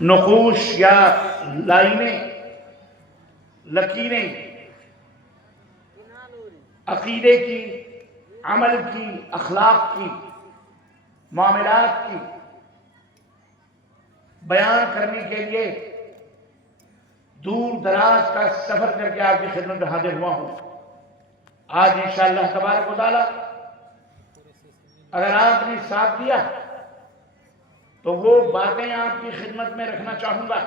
نقوش یا لائنیں، لکیریں عقیدے کی، عمل کی، اخلاق کی، معاملات کی بیان کرنے کے لیے دور دراز کا سفر کر کے آپ کی خدمت میں حاضر ہوا ہوں۔ آج انشاءاللہ تبارک و تعالی اگر آپ نے ساتھ دیا تو وہ باتیں آپ کی خدمت میں رکھنا چاہوں گا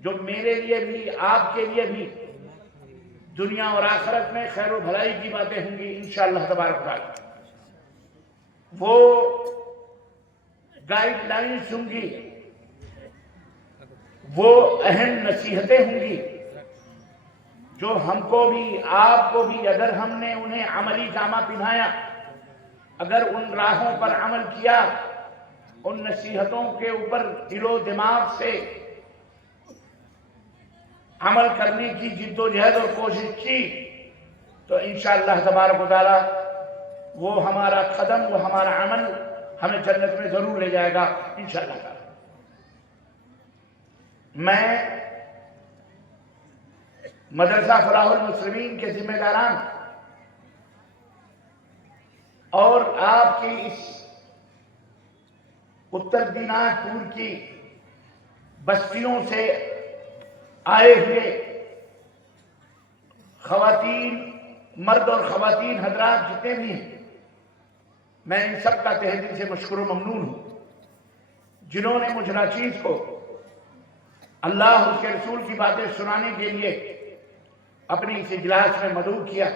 جو میرے لیے بھی، آپ کے لیے بھی دنیا اور آخرت میں خیر و بھلائی کی باتیں ہوں گی انشاءاللہ تبارک و تعالی۔ وہ گائیڈ لائنز ہوں گی، وہ اہم نصیحتیں ہوں گی جو ہم کو بھی، آپ کو بھی، اگر ہم نے انہیں عملی جامہ پہنایا، اگر ان راہوں پر عمل کیا، ان نصیحتوں کے اوپر دل و دماغ سے عمل کرنے کی جد و جہد اور کوشش کی تو انشاءاللہ تبارک و تعالی وہ ہمارا قدم، وہ ہمارا عمل ہمیں جنت میں ضرور لے جائے گا انشاءاللہ تعالی۔ میں مدرسہ فلاح المسلمین کے ذمہ داران اور آپ کی اس اتر دیناج پور کی بستیوں سے آئے ہوئے خواتین، مرد اور خواتین حضرات جتنے بھی ہیں، میں ان سب کا تہ دل سے مشکور و ممنون ہوں جنہوں نے مجھ ناچیز کو اللہ اس کے رسول کی باتیں سنانے کے لیے اپنی اس اجلاس میں مدعو کیا۔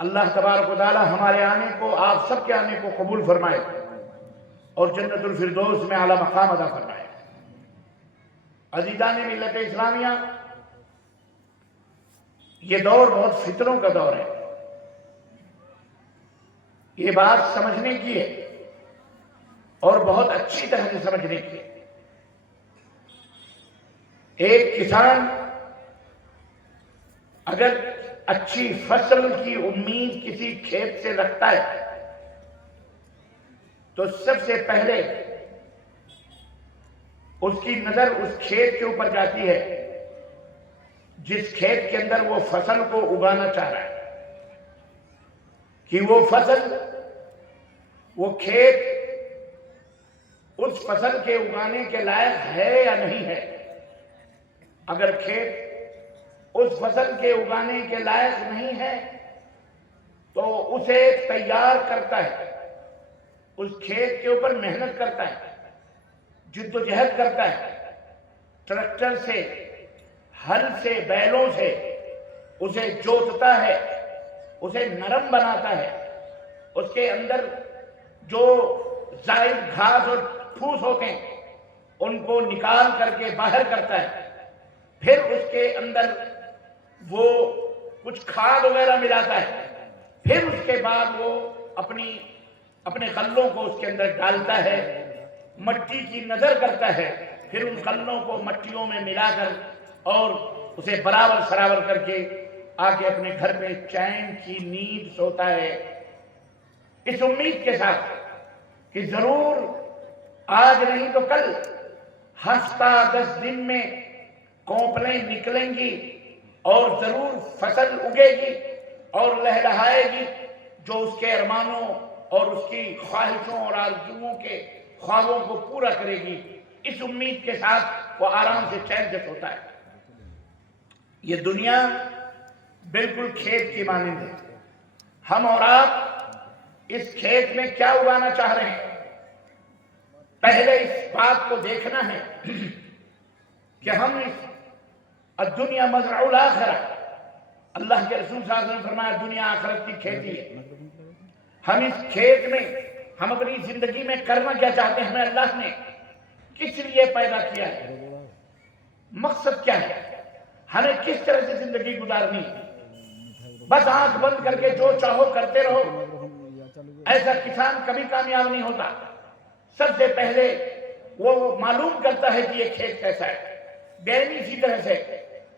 اللہ تبارک و تعالی ہمارے آنے کو، آپ سب کے آنے کو قبول فرمائے اور جنت الفردوس میں اعلیٰ مقام عطا فرمائے۔ عزیزان ملت اسلامیہ، یہ دور بہت فتنوں کا دور ہے، یہ بات سمجھنے کی ہے اور بہت اچھی طرح سے سمجھنے کی ہے۔ ایک کسان اگر اچھی فصل کی امید کسی کھیت سے رکھتا ہے تو سب سے پہلے اس کی نظر اس کھیت کے اوپر جاتی ہے جس کھیت کے اندر وہ فصل کو اگانا چاہ رہا ہے، کہ وہ فصل، وہ کھیت اس فصل کے اگانے کے لائق ہے یا نہیں ہے۔ اگر کھیت اس فصل کے اگانے کے لائق نہیں ہے تو اسے تیار کرتا ہے، اس کھیت کے اوپر محنت کرتا ہے، جد و جہد کرتا ہے، ٹریکٹر سے، ہل سے، بیلوں سے اسے جوتتا ہے، اسے نرم بناتا ہے، اس کے اندر جو زائد گھاس اور پھوس ہوتے ہیں ان کو نکال کر کے باہر کرتا ہے، پھر اس کے اندر وہ کچھ کھاد وغیرہ ملاتا ہے، پھر اس کے بعد وہ اپنے غلوں کو اس کے اندر ڈالتا ہے، مٹی کی نظر کرتا ہے، پھر ان غلوں کو مٹیوں میں ملا کر اور اسے برابر سرابر کر کے آ کے اپنے گھر میں چین کی نیند سوتا ہے، اس امید کے ساتھ کہ ضرور آج نہیں تو کل ہفتہ 10 دن میں کونپلیں نکلیں گی اور ضرور فصل اگے گی اور لہلہائے گی جو اس کے ارمانوں اور اس کی خواہشوں اور آرزوؤں کے خوابوں کو پورا کرے گی۔ اس امید کے ساتھ وہ آرام سے چین سے سوتا ہے۔ یہ دنیا بالکل کھیت کی مانند ہے، ہم اور آپ اس کھیت میں کیا اگانا چاہ رہے ہیں، پہلے اس بات کو دیکھنا ہے کہ ہم اس الدنیا مزرع الاخرہ، اللہ کے رسول صلی اللہ علیہ وسلم نے فرمایا دنیا آخرت کی کھیتی ہے، ہم اس کھیت میں ہم اپنی زندگی میں کرنا کیا چاہتے ہیں، ہمیں اللہ نے کس لیے پیدا کیا ہے، مقصد کیا ہے، ہمیں کس طرح سے زندگی گزارنی ہے۔ بس آنکھ بند کر کے جو چاہو کرتے رہو، ایسا کسان کبھی کامیاب نہیں ہوتا۔ سب سے پہلے وہ معلوم کرتا ہے کہ یہ کھیت کیسا ہے۔ بین اسی طرح سے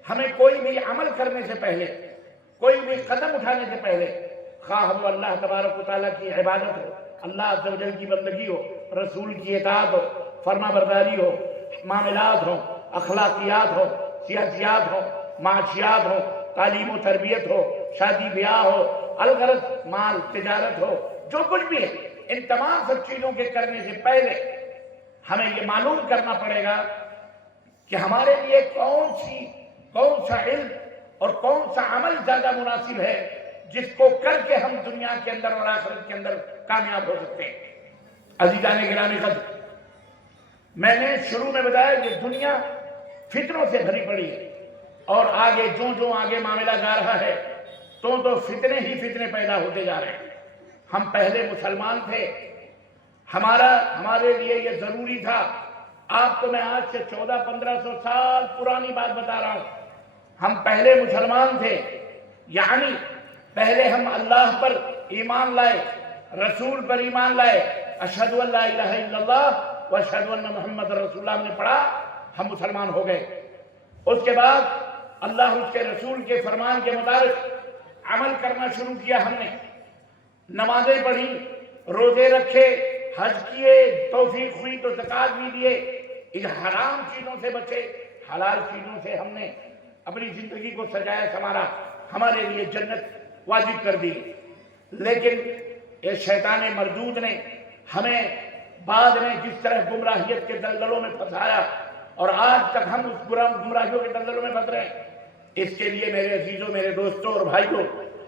ہمیں کوئی بھی عمل کرنے سے پہلے، کوئی بھی قدم اٹھانے سے پہلے، خواہ وہ اللہ تبارک و تعالیٰ کی عبادت ہو، اللہ عز و جل کی بندگی ہو، رسول کی اطاعت ہو، فرما برداری ہو، معاملات ہو، اخلاقیات ہو، سیاسیات ہو، معاشیات ہو، تعلیم و تربیت ہو، شادی بیاہ ہو، الغرض مال تجارت ہو، جو کچھ بھی ہے، ان تمام سب چیزوں کے کرنے سے پہلے ہمیں یہ معلوم کرنا پڑے گا کہ ہمارے لیے کون سا علم اور کون سا عمل زیادہ مناسب ہے جس کو کر کے ہم دنیا کے اندر اور آخرت کے اندر کامیاب ہو سکتے ہیں۔ عزیزان گرامی قدر، میں نے شروع میں بتایا کہ دنیا فتنوں سے بھری پڑی ہے، اور آگے جو آگے معاملہ جا رہا ہے تو فتنے ہی فتنے پیدا ہوتے جا رہے ہیں۔ ہم پہلے مسلمان تھے، ہمارے لیے یہ ضروری تھا۔ آپ کو میں آج سے 1400-1500 سال پرانی بات بتا رہا ہوں۔ ہم پہلے مسلمان تھے، یعنی پہلے ہم اللہ پر ایمان لائے، رسول پر ایمان لائے، اشہد ان لا الہ الا اللہ و اشہد ان محمد رسول اللہ نے پڑھا، ہم مسلمان ہو گئے۔ اس کے بعد اللہ اس کے رسول کے فرمان کے مطابق عمل کرنا شروع کیا ہم نے، نمازیں پڑھی، روزے رکھے، حج کیے، توفیق ہوئی تو زکوٰۃ بھی دیے، ان حرام چیزوں سے بچے، حلال چیزوں سے ہم نے اپنی زندگی کو سجایا سنوارا، ہمارے لیے جنت واجب کر دی۔ لیکن اس شیطان مردود نے ہمیں بعد میں جس طرح گمراہیت کے دلدلوں میں پھنسایا، اور آج تک ہم اس گمراہیوں کے دلدلوں میں پھنس رہے ہیں، اس کے لیے میرے عزیزوں، میرے دوستوں اور بھائیوں،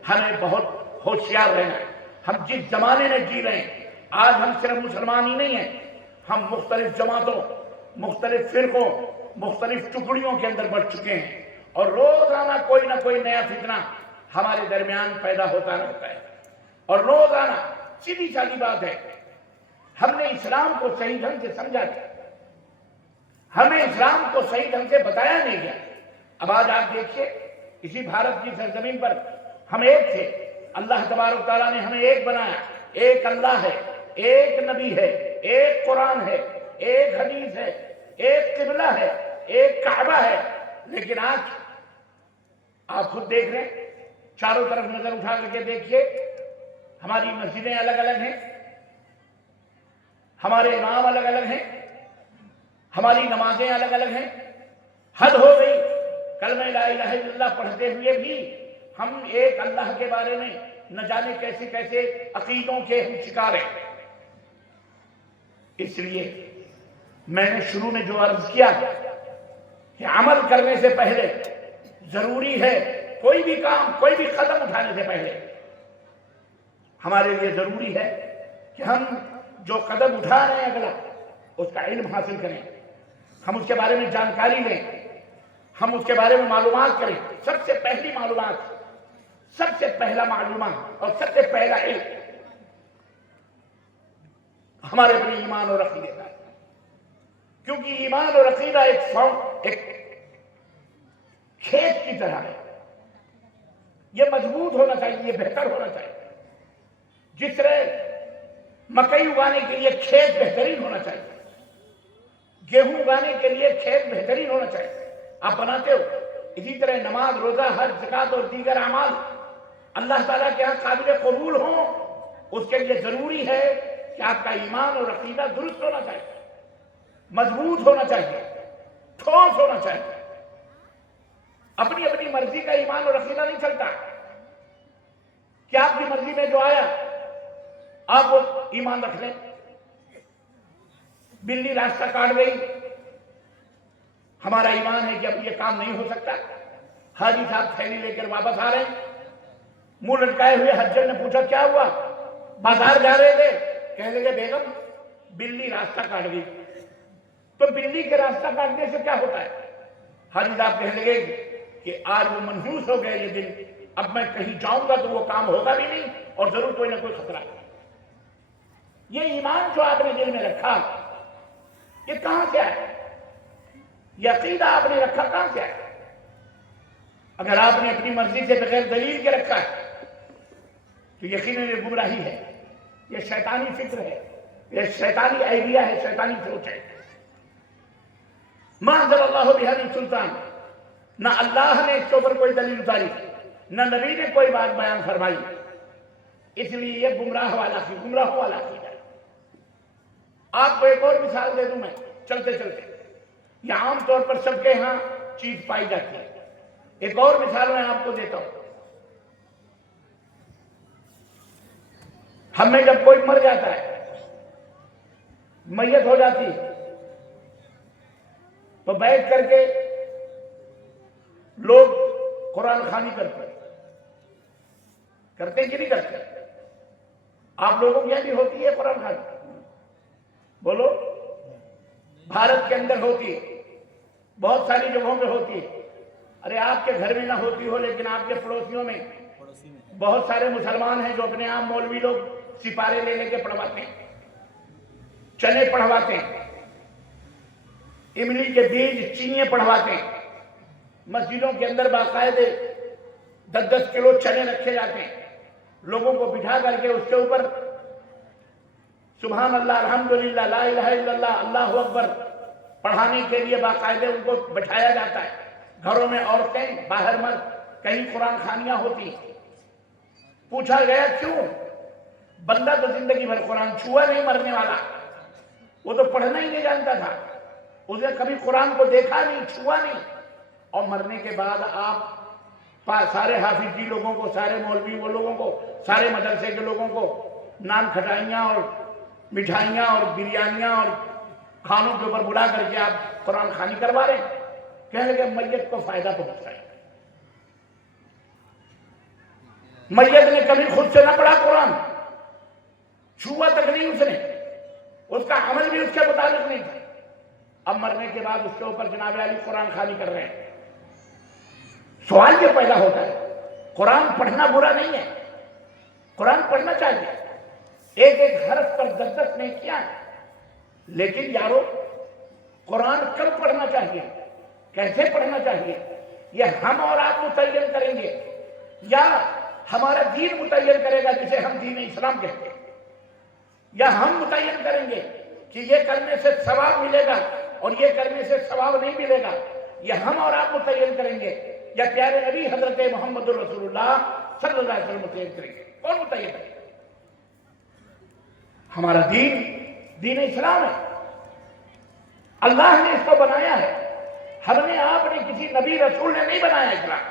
ہمیں بہت ہوشیار رہنا ہے۔ ہم جس زمانے میں جی رہے ہیں، آج ہم صرف مسلمان ہی نہیں ہیں، ہم مختلف جماعتوں، مختلف فرقوں، مختلف ٹکڑیوں کے اندر بڑھ چکے ہیں، اور روزانہ کوئی نہ کوئی نیا فتنہ ہمارے درمیان پیدا ہوتا رہتا ہے۔ اور روزانہ سیدھی سادی بات ہے، ہم نے اسلام کو صحیح ڈھنگ سے سمجھا نہیں، ہمیں اسلام کو صحیح ڈھنگ سے بتایا نہیں گیا۔ اب آج آپ دیکھیے، اسی بھارت کی سرزمین پر ہم ایک تھے، اللہ تبارک تعالیٰ نے ہمیں ایک بنایا، ایک اللہ ہے، ایک نبی ہے، ایک قرآن ہے، ایک حدیث ہے، ایک قبلہ ہے، ایک کعبہ ہے۔ لیکن آج آپ خود دیکھ رہے ہیں، چاروں طرف نظر اٹھا کر کے دیکھیے، ہماری مسجدیں الگ الگ ہیں، ہمارے امام الگ الگ ہیں، ہماری نمازیں الگ الگ ہیں۔ حد ہو گئی، کلمہ لا الہ الا اللہ پڑھتے ہوئے بھی ہم ایک اللہ کے بارے میں نہ جانے کیسے کیسے عقیدوں کے ہم شکار ہیں۔ اس لیے میں نے شروع میں جو عرض کیا کہ عمل کرنے سے پہلے ضروری ہے، کوئی بھی کام، کوئی بھی قدم اٹھانے سے پہلے ہمارے لیے ضروری ہے کہ ہم جو قدم اٹھا رہے ہیں اگلا، اس کا علم حاصل کریں، ہم اس کے بارے میں جانکاری لیں، ہم اس کے بارے میں معلومات کریں۔ سب سے پہلی معلومات، سب سے پہلا معلومات اور سب سے پہلا علم ہمارے اپنے ایمان اور عقیدے کا ہے، کیونکہ ایمان اور عقیدہ ایک کھیت کی طرح ہے، یہ مضبوط ہونا چاہیے، یہ بہتر ہونا چاہیے۔ جس طرح مکئی اگانے کے لیے کھیت بہترین ہونا چاہیے، گیہوں اگانے کے لیے کھیت بہترین ہونا چاہیے، آپ بناتے ہو، اسی طرح نماز، روزہ، حج، زکوٰۃ اور دیگر اعمال اللہ تعالیٰ کے ہاں قابل قبول ہوں، اس کے لیے ضروری ہے کہ آپ کا ایمان اور عقیدہ درست ہونا چاہیے، مضبوط ہونا چاہیے، ٹھوس ہونا چاہیے۔ اپنی اپنی مرضی کا ایمان اور عقیدہ نہیں چلتا کہ آپ کی مرضی میں جو آیا آپ وہ ایمان رکھ لیں۔ بلی راستہ کاٹ گئی، ہمارا ایمان ہے کہ اب یہ کام نہیں ہو سکتا، حاجی صاحب تھیلی لے کر واپس آ رہے ہیں، منہ لٹکائے ہوئے حجر نے پوچھا کیا ہوا؟ بازار جا رہے تھے، کہنے لگے بیگم بلی راستہ کاٹ گئی۔ تو بلی کے راستہ کاٹنے سے کیا ہوتا ہے؟ حاجی صاحب کہنے لگے کہ آج وہ منحوس ہو گئے یہ دن، اب میں کہیں جاؤں گا تو وہ کام ہوگا بھی نہیں، اور ضرور کوئی نہ کوئی خطرہ ہے۔ یہ ایمان جو آپ نے دل میں رکھا، یہ کہاں سے آیا؟ یہ عقیدہ آپ نے رکھا کہاں سے آیا؟ اگر آپ نے اپنی مرضی سے بغیر دلیل کے رکھا ہے تو یقیناً یہ گمراہی ہے، یہ شیطانی فکر ہے، یہ شیطانی آئیڈیا ہے، شیطانی سوچ ہے۔ ما انزل اللہ بہا من سلطان، نہ اللہ نے اس کے اوپر کوئی دلیل اتاری، نہ نبی نے کوئی بات بیان فرمائی، اس لیے یہ گمراہوں والا عقیدہ ہے۔ آپ کو ایک اور مثال دے دوں میں چلتے چلتے، یہ عام طور پر سب کے ہاں چیز پائی جاتی ہے، ایک اور مثال میں آپ کو دیتا ہوں۔ ہم میں جب کوئی مر جاتا ہے، میت ہو جاتی ہے، تو بیٹھ کر کے لوگ قرآن خوانی کرتے ہیں کہ نہیں کرتے؟ آپ لوگوں کے یہاں بھی ہوتی ہے قرآن خوانی؟ بولو۔ بھارت کے اندر ہوتی ہے، بہت ساری جگہوں پہ ہوتی ہے۔ ارے آپ کے گھر میں نہ ہوتی ہو، لیکن آپ کے پڑوسیوں میں بہت سارے مسلمان ہیں جو اپنے آپ مولوی لوگ سپارے لے لے کے پڑھواتے ہیں، چنے پڑھواتے ہیں، املی کے بیج چینیاں پڑھواتے ہیں، مسجدوں کے اندر باقاعدے 10-10 کلو چنے رکھے جاتے ہیں، لوگوں کو بٹھا کر کے اس کے اوپر سبحان اللہ، الحمدللہ، لا الہ الا اللہ، اللہ اکبر پڑھانے کے لیے باقاعدے ان کو بٹھایا جاتا ہے۔ گھروں میں عورتیں، باہر مرد، کہیں قرآن خوانیاں ہوتی ہیں۔ پوچھا گیا کیوں؟ بندہ تو زندگی بھر قرآن چھوا نہیں، مرنے والا وہ تو پڑھنا ہی نہیں جانتا تھا، اس نے کبھی قرآن کو دیکھا نہیں، چھوا نہیں، اور مرنے کے بعد آپ سارے حافظ جی لوگوں کو، سارے مولوی وہ لوگوں کو، سارے مدرسے کے لوگوں کو نان کھٹائیاں اور مٹھائیاں اور بریانیاں اور کھانوں کے اوپر بلا کر کے آپ قرآن خوانی کروا رہے ہیں۔ کہنے لگے میت کو فائدہ پہنچتا ہے۔ میت نے کبھی خود سے نہ پڑھا قرآن، چھوا تک نہیں اس نے، اس کا عمل بھی اس کے مطابق نہیں تھا۔ اب مرنے کے بعد اس کے اوپر جناب علی قرآن خوانی کر رہے ہیں۔ سوال یہ پیدا ہوتا ہے، قرآن پڑھنا برا نہیں ہے، قرآن پڑھنا چاہیے، ایک ایک حرف پر 10-10 نیکیاں ہیں، لیکن یارو قرآن کب پڑھنا چاہیے، کیسے پڑھنا چاہیے، یہ ہم اور آپ متعین کریں گے یا ہمارا دین متعین کرے گا جسے ہم دین اسلام کہتے ہیں، یا ہم متعین کریں گے کہ یہ کرنے سے ثواب ملے گا اور یہ کرنے سے ثواب نہیں ملے گا، یہ ہم اور آپ متعین کریں گے یا پیارے نبی حضرت محمد رسول اللہ صلی اللہ علیہ وسلم متعین کریں گے؟ کون متعین کرے گا؟ ہمارا دین اسلام ہے، اللہ نے اس کو بنایا ہے، ہم نے آپ نے کسی نبی رسول نے نہیں بنایا اسلام۔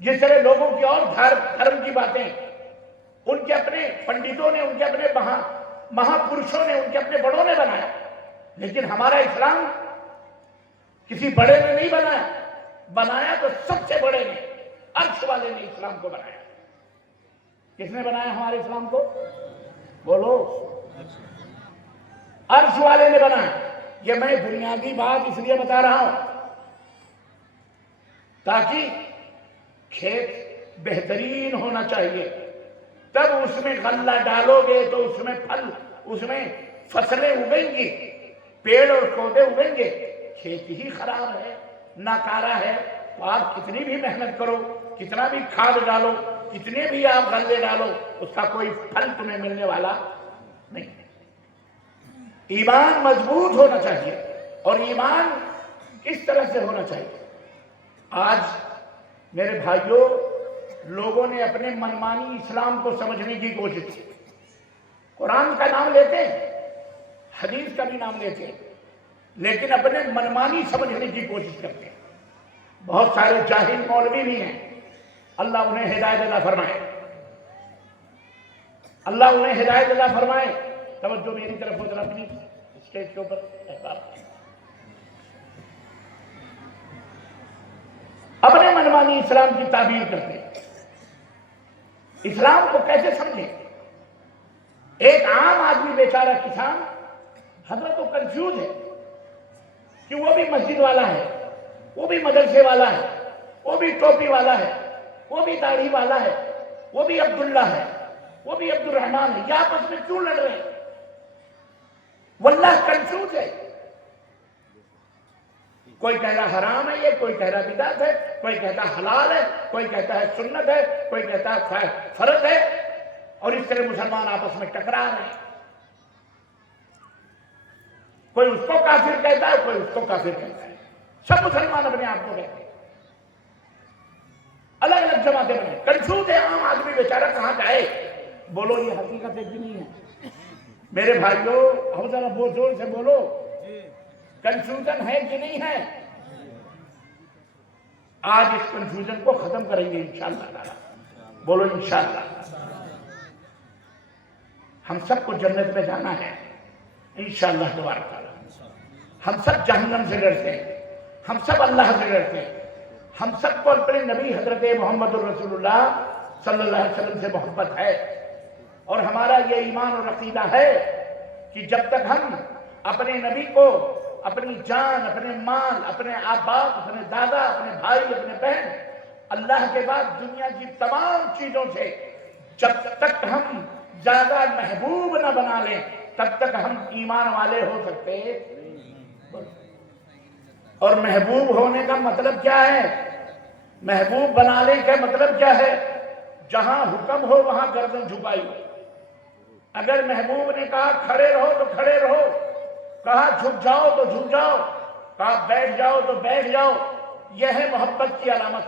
جس طرح لوگوں کی اور دھرم کی باتیں ان کے اپنے پنڈتوں نے، ان کے اپنے مہا پرشوں نے، ان کے اپنے بڑوں نے بنایا، لیکن ہمارا اسلام کسی بڑے نے نہیں بنایا تو سب سے بڑے نے، عرش والے نے اسلام کو بنایا۔ کس نے بنایا ہمارے اسلام کو؟ بولو۔ عرش والے نے بنایا۔ یہ میں بنیادی بات اس لیے بتا رہا ہوں تاکہ کھیت بہترین ہونا چاہیے، تب اس میں غلہ ڈالو گے تو اس میں پھل، اس میں فصلیں اگیں گی، پیڑ اور پودے اگیں گے۔ کھیت ہی خراب ہے، ناکارہ ہے، تو آپ کتنی بھی محنت کرو، کتنا بھی کھاد ڈالو، کتنے بھی آپ غلے ڈالو، اس کا کوئی پھل تمہیں ملنے والا نہیں۔ ایمان مضبوط ہونا چاہیے، اور ایمان کس طرح سے ہونا چاہیے؟ آج میرے بھائیوں، لوگوں نے اپنے منمانی اسلام کو سمجھنے کی کوشش کی، قرآن کا نام لیتے ہیں، حدیث کا بھی نام لیتے ہیں، لیکن اپنے منمانی سمجھنے کی کوشش کرتے ہیں۔ بہت سارے جاہل مولوی بھی ہیں، اللہ انہیں ہدایت عطا فرمائے، اللہ انہیں ہدایت عطا فرمائے۔ توجہ میری طرف ہو ذرا پلیز، اسٹیج کے اوپر احترام۔ اپنے منمانی اسلام کی تعبیر کرتے ہیں، اسلام کو کیسے سمجھیں؟ ایک عام آدمی بیچارہ کسان حضرت تو کنفیوز ہے کہ وہ بھی مسجد والا ہے، وہ بھی مدرسے والا ہے، وہ بھی ٹوپی والا ہے، وہ بھی داڑھی والا ہے، وہ بھی عبداللہ ہے، وہ بھی عبد الرحمن ہے، یہ آپس میں کیوں لڑ رہے ہیں؟ واللہ کنفیوز ہے۔ کوئی کہتا حرام ہے یہ، کوئی کہتا بدعت ہے، کوئی کہتا حلال ہے، کوئی کہتا ہے سنت ہے، کوئی کہتا ہے فرض ہے، اور اس طرح مسلمان آپس میں ٹکرا رہے ہیں۔ کوئی اس کو کافر کہتا ہے، کوئی اس کو کافر کہتا ہے، سب مسلمان اپنے آپ کو کہتے ہیں، الگ الگ جماعتیں بنے، کنفیوز ہے عام آدمی بیچارہ کہاں جائے۔ بولو یہ حقیقت ہے کہ نہیں ہے؟ میرے بھائیوں اب ذرا بہت زور سے بولو، کنفیوژن ہے کہ نہیں ہے؟ آج اس کنفیوژن کو ختم کریں گے انشاءاللہ تعالی، بولو انشاءاللہ۔ ہم سب کو جنت میں جانا ہے انشاءاللہ تبارک تعالی۔ ہم سب جہنم سے ڈرتے ہیں، ہم سب اللہ سے ڈرتے ہیں، ہم سب کو اپنے نبی حضرت محمد الرسول اللہ صلی اللہ علیہ وسلم سے محبت ہے، اور ہمارا یہ ایمان اور عقیدہ ہے کہ جب تک ہم اپنے نبی کو اپنی جان، اپنے مال، اپنے آبا، اپنے دادا، اپنے بھائی، اپنے بہن، اللہ کے بعد دنیا کی تمام چیزوں سے جب تک ہم زیادہ محبوب نہ بنا لیں تب تک ہم ایمان والے ہو سکتے ہیں۔ اور محبوب ہونے کا مطلب کیا ہے؟ محبوب بنانے کا مطلب کیا ہے؟ جہاں حکم ہو وہاں گردن جھکائی ہو۔ اگر محبوب نے کہا کھڑے رہو تو کھڑے رہو، کہا جھک جاؤ تو جھک جاؤ، کہا بیٹھ جاؤ تو بیٹھ جاؤ، یہ ہے محبت کی علامت۔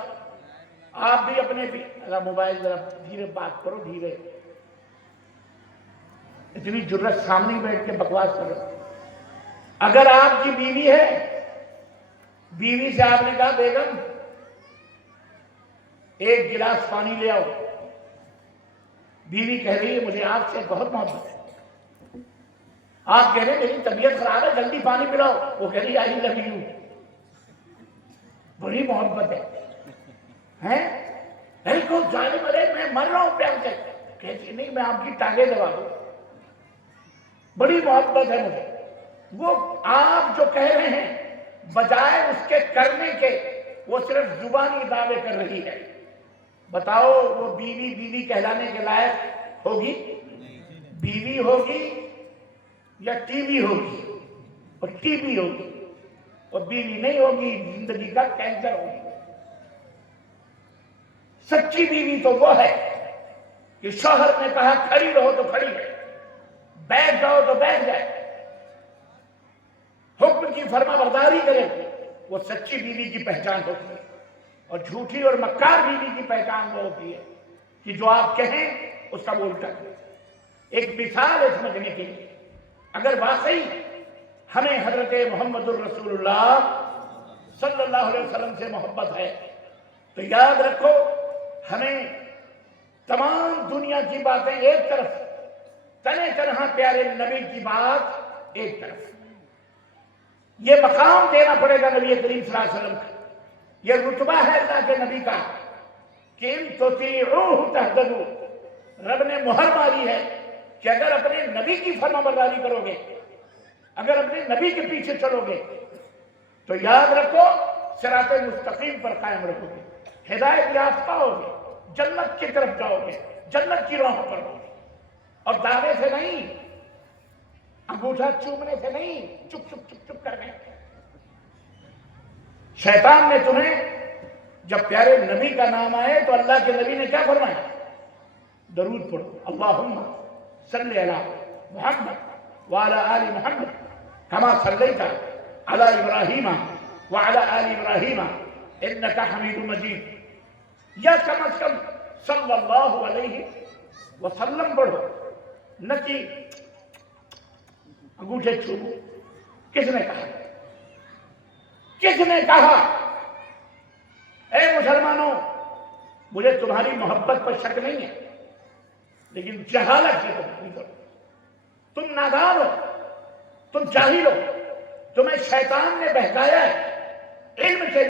آپ بھی اپنے بھی موبائل ذرا دھیرے بات کرو، دھیرے، اتنی جرت سامنے بیٹھ کے بکواس کر رہے۔ اگر آپ کی بیوی ہے، بیوی سے آپ نے کہا بیگم ایک گلاس پانی لے آؤ، بیوی کہہ رہی ہے مجھے آپ سے بہت محبت ہے، آپ کہہ رہے ہیں میری طبیعت خراب ہے جلدی پانی پلاؤ، وہ کہہ رہی آئی لو یو، بڑی محبت ہے، نہیں کو ظالم ارے میں مر رہا ہوں پیار سے، کہتی نہیں میں آپ کی ٹانگیں دبا دوں، بڑی محبت ہے مجھے۔ وہ آپ جو کہہ رہے ہیں بجائے اس کے کرنے کے وہ صرف زبانی دعوے کر رہی ہے۔ بتاؤ وہ بیوی بیوی کہلانے کے لائق ہوگی؟ بیوی ہوگی یا ٹی وی ہوگی؟ اور ٹی وی ہوگی، اور بیوی نہیں ہوگی زندگی کا کینسر ہوگی۔ سچی بیوی تو وہ ہے کہ شوہر نے کہا کھڑی رہو تو کھڑی ہے، بیٹھ جاؤ تو بیٹھ جائے، حکم کی فرما برداری کرے، وہ سچی بیوی کی پہچان ہوتی ہے۔ اور جھوٹی اور مکار بیوی کی پہچان وہ ہوتی ہے کہ جو آپ کہیں اس کا وہ الٹا کرے۔ ایک مثال ہے سمجھنے کے لیے، اگر واقعی ہمیں حضرت محمد الرسول اللہ صلی اللہ علیہ وسلم سے محبت ہے تو یاد رکھو ہمیں تمام دنیا کی باتیں ایک طرف، تنے تنہا پیارے نبی کی بات ایک طرف، یہ مقام دینا پڑے گا نبی کریم صلی اللہ علیہ وسلم کا، یہ رتبہ ہے اللہ کے نبی کا کہ ان تطیعوہ تہتدوا، رب نے مہر ماری ہے کہ اگر اپنے نبی کی فرما برداری کرو گے، اگر اپنے نبی کے پیچھے چلو گے تو یاد رکھو صراط مستقیم پر قائم رکھو گے، ہدایت یافتہ ہوگے، جنت کی طرف جاؤ گے، جنت کی راہوں پر ہوگے، اور دعوے سے نہیں، انگوٹھا چومنے سے نہیں، چپ چپ چپ چپ کرنے۔ شیطان نے تمہیں جب پیارے نبی کا نام آئے تو اللہ کے نبی نے کیا فرمایا؟ درود پڑھو، اللہم صلی علی محمد وعلی آل محمد کما صلیت علی ابراہیم وعلی آل ابراہیم انکا حمید مجید، یا کم از کم صلی اللہ علیہ وسلم پڑھو، نہ کہ انگوٹھے چھوڑو۔ کس نے کہا؟ کس نے کہا؟ اے مسلمانوں مجھے تمہاری محبت پر شک نہیں ہے، لیکن جہالت سے تم نہیں کرو، تم نادان ہو، تم جاہل ہو، تمہیں شیطان نے بہکایا ہے،